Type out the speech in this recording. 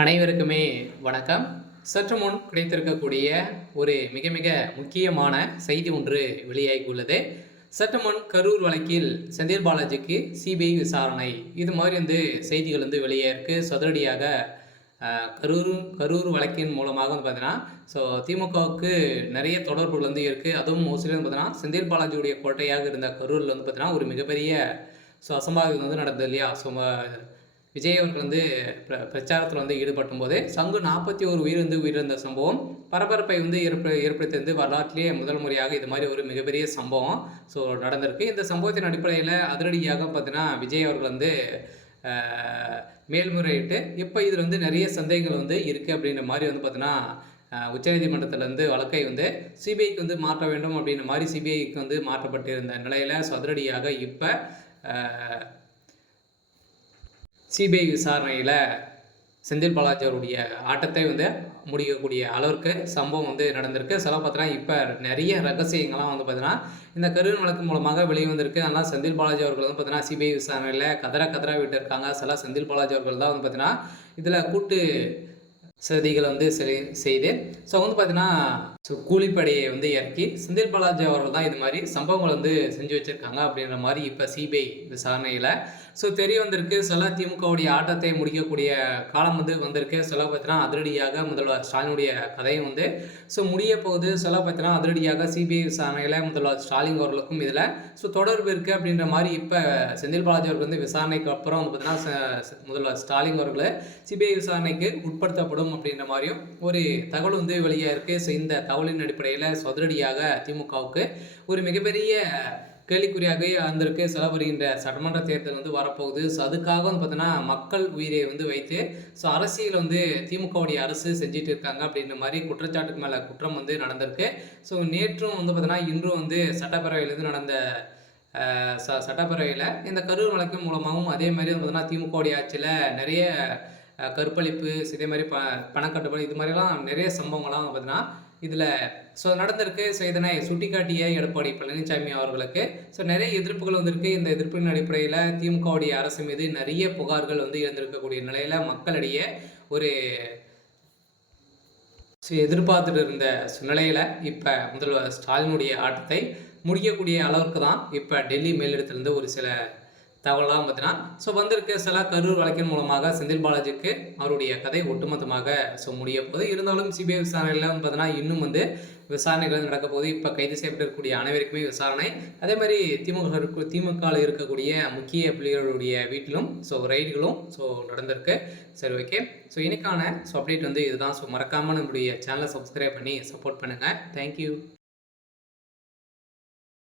அனைவருக்குமே வணக்கம். சற்று முன் கிடைத்திருக்கக்கூடிய ஒரு மிக மிக முக்கியமான செய்தி ஒன்று வெளியாகியுள்ளது. சற்று முன் கரூர் வழக்கில் செந்தில் பாலாஜிக்கு சிபிஐ விசாரணை, இது மாதிரி செய்திகள் வெளியாயிருக்கு. சதுரடியாக கரூர் வழக்கின் மூலமாக பார்த்தீங்கன்னா, ஸோ திமுகவுக்கு நிறைய தொடர்புகள் இருக்குது. அதுவும் மோஸ்ட்லி பார்த்தீங்கன்னா செந்தில் பாலாஜியுடைய கோட்டையாக இருந்த கரூரில் பார்த்தீங்கன்னா ஒரு மிகப்பெரிய அசம்பாவிதம் நடந்தது இல்லையா? ஸோ விஜய் அவர்கள் பிரச்சாரத்தில் ஈடுபட்டும் போது சங்கு 41 உயிர் உயிரிழந்த சம்பவம் பரபரப்பை ஏற்படுத்தி வரலாற்றிலேயே முதல் முறையாக இது மாதிரி ஒரு மிகப்பெரிய சம்பவம் ஸோ நடந்திருக்கு. இந்த சம்பவத்தின் அடிப்படையில் அதிரடியாக பார்த்தீங்கன்னா விஜய் அவர்கள் மேல்முறையிட்டு இப்போ இதில் நிறைய சந்தேகங்கள் இருக்குது அப்படின்ற மாதிரி பார்த்தீங்கன்னா உச்சநீதிமன்றத்தில் வழக்கை சிபிஐக்கு மாற்ற வேண்டும் அப்படின்ற மாதிரி சிபிஐக்கு மாற்றப்பட்டிருந்த நிலையில் ஸோ அதிரடியாக இப்போ சிபிஐ விசாரணையில் செந்தில் பாலாஜி அவருடைய ஆட்டத்தை முடிக்கக்கூடிய அளவிற்கு சம்பவம் நடந்திருக்கு. சில பார்த்தீங்கன்னா இப்போ நிறைய ரகசியங்கள்லாம் பார்த்தீங்கன்னா இந்த கரூர் வழக்கு மூலமாக வெளியே வந்திருக்கு. அதனால் செந்தில் பாலாஜி அவர்கள் பார்த்தீங்கன்னா சிபிஐ விசாரணையில் கதற விட்டு இருக்காங்க. சில செந்தில் பாலாஜி அவர்கள் தான் பார்த்தீங்கன்னா இதில் கூட்டு சதிகளை செய்து ஸோ பார்த்தீங்கன்னா கூலிப்படையை இறக்கி செந்தில் பாலாஜி அவர்கள் தான் இது மாதிரி சம்பவங்கள் செஞ்சு வச்சுருக்காங்க அப்படின்ற மாதிரி இப்போ சிபிஐ விசாரணையில் ஸோ தெரிய வந்திருக்கு. சில திமுகவுடைய ஆட்டத்தை முடிக்கக்கூடிய காலம் வந்திருக்கு. சில பார்த்தீங்கன்னா அதிரடியாக முதல்வர் ஸ்டாலினுடைய கதையும் ஸோ முடிய போகுது. சில பார்த்தீங்கன்னா அதிரடியாக சிபிஐ விசாரணையில் முதல்வர் ஸ்டாலின் அவர்களுக்கும் இதில் ஸோ தொடர்பு இருக்குது அப்படின்ற மாதிரி இப்போ செந்தில் பாலாஜி அவர்கள் விசாரணைக்கு அப்புறம் பார்த்தீங்கன்னா முதல்வர் ஸ்டாலின் அவர்கள் சிபிஐ விசாரணைக்கு உட்படுத்தப்படும் அப்படின்ற மாதிரியும் ஒரு தகவல் வெளியாக இருக்குது. ஸோ இந்த தகவலின் அடிப்படையில் அதிரடியாக திமுகவுக்கு ஒரு மிகப்பெரிய கேள்விக்குறியாக இருந்திருக்கு. சில வருகின்ற சட்டமன்ற தேர்தல் வரப்போகுது. ஸோ அதுக்காக பார்த்தீங்கன்னா மக்கள் உயிரை வைத்து ஸோ அரசியல் திமுகவுடைய அரசு செஞ்சுட்டு இருக்காங்க அப்படின்ற மாதிரி குற்றச்சாட்டுக்கு மேலே குற்றம் நடந்திருக்கு. ஸோ நேற்றும் பார்த்தீங்கன்னா இன்றும் சட்டப்பேரவையிலேருந்து நடந்த சட்டப்பேரவையில் இந்த கரூர் வழக்கு மூலமாகவும் அதே மாதிரி பார்த்தீங்கன்னா திமுகவுடைய ஆட்சியில் நிறைய கற்பழிப்பு இதே மாதிரி பணக்கட்டுப்பாடு இது மாதிரிலாம் நிறைய சம்பவங்கள்லாம் பார்த்தீங்கன்னா இதில் ஸோ நடந்திருக்கு. ஸோ இதனை சுட்டிக்காட்டிய எடப்பாடி பழனிசாமி அவர்களுக்கு ஸோ நிறைய எதிர்ப்புகள் வந்திருக்கு. இந்த எதிர்ப்பின் அடிப்படையில் திமுகவுடைய அரசு மீது நிறைய புகார்கள் இருந்திருக்கக்கூடிய நிலையில் மக்களிடையே ஒரு எதிர்பார்த்துட்டு இருந்த நிலையில் இப்போ முதல்வர் ஸ்டாலினுடைய ஆட்டத்தை முடிக்கக்கூடிய அளவுக்கு தான் இப்போ டெல்லி மேலிடத்திலிருந்து ஒரு சில தகவலாம் பார்த்தீங்கன்னா ஸோ வந்திருக்கு. சில கரூர் வழக்கின் மூலமாக செந்தில் பாலாஜிக்கு அவருடைய கதை ஒட்டுமொத்தமாக ஸோ முடிய போகுது. இருந்தாலும் சிபிஐ விசாரணையில் பார்த்தீங்கன்னா இன்னும் விசாரணைகள் நடக்க போது. இப்போ கைது செய்யப்பட்டிருக்கக்கூடிய அனைவருக்குமே விசாரணை. அதே மாதிரி திமுகவில் இருக்கக்கூடிய முக்கிய புள்ளிகளுடைய வீட்டிலும் ஸோ ரைடுகளும் ஸோ நடந்திருக்கு. சரி, ஓகே. ஸோ இன்னைக்கான ஸோ அப்டேட் இதுதான். ஸோ மறக்காமல் நம்மளுடைய சேனலை சப்ஸ்கிரைப் பண்ணி சப்போர்ட் பண்ணுங்கள். தேங்க்யூ.